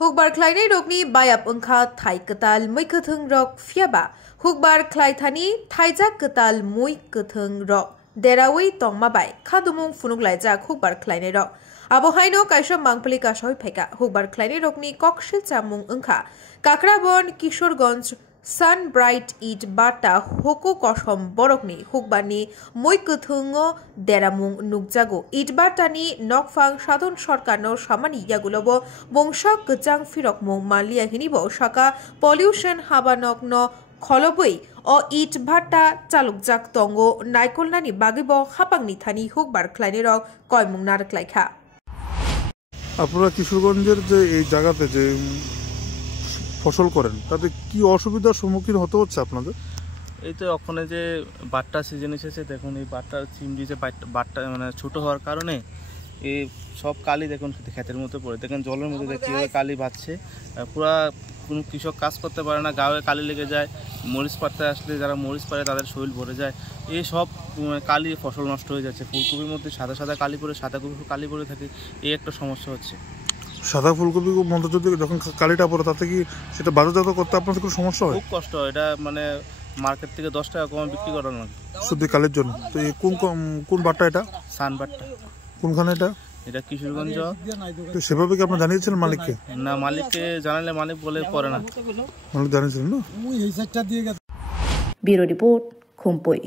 Hukbar Kleine Rogni Bayap Unka Thai Katal Mui Kuthung Rok Fiaba Hukbar Klaithani Thaijak Katal Mui Kuthung Rok Derawi Tongmabai Kadumung Funuk Laijak Hukbar Kleine Rok Abohaino Kaisha Mangpali Kashoy Peka Hukbar Kleine Rogni Kokshil Chamung Unka Kakrabon Kishorganj Sun Bright Eat Bata Hoko Koshom Borokni Hukbani Mui Kuthungo Deramung Nukjago Eat Batani Nokfang Shadon Shorkano Shamani Yagulobo Bongshok Gajang Firokmo Malia Hinibo Shaka Pollution Habanokno Koloboi or Eat Bata Chalukjak Tongo Naikolani Bagibo Hapangni Thani Hukbar Kleinerok Koimung Narklaika আপনারা কিশোরগঞ্জের যে এই জায়গাতে যে ফসল করেন তাতে কি অসুবিধার সম্মুখীন হতে হচ্ছে আপনাদের? এই তো ওখানে যে বাট্টা সিজন এসেছে, দেখুন এই বাট্টার চিমড়ি যে বাট্টা মানে ছোটো হওয়ার কারণে এই সব কালি দেখুন ক্ষেতের মতো পড়ে, দেখেন জলের মধ্যে কীভাবে কালি বাচ্ছে। পুরা কোনো কৃষক কাজ করতে পারে না, গায়ে কালি লেগে যায়। মরিচ পাড়তে আসলে যারা মরিচ পাড়ে তাদের শরীর ভরে যায়। এই সব কালি ফসল নষ্ট হয়ে যাচ্ছে। ফুলকপির মধ্যে সাদা সাদা কালি পড়ে, সাদা কপি কালি পড়ে থাকে, এই একটা সমস্যা হচ্ছে। সাদা ফুলকপি মধ্যে যদি যখন কালিটা পড়ে তাতে কি সেটা বাজারজাত করতে আপনাদের কোনো সমস্যা হয়? খুব কষ্ট হয়, এটা মানে মার্কেট থেকে 10 টাকা কম বিক্রি করার লাগে শুধু কালির জন্য। তো এই কোন বাট্টা এটা? সান বাট্টা। কোনখানে এটা? এটা কিশোরগঞ্জ। তো সেভাবে কি আপনি জানিয়েছিলেন মালিককে? না, মালিককে জানালে মালিক বলে করে না। মালিক জানিয়েছিলেন না? Bureau report খুমপই।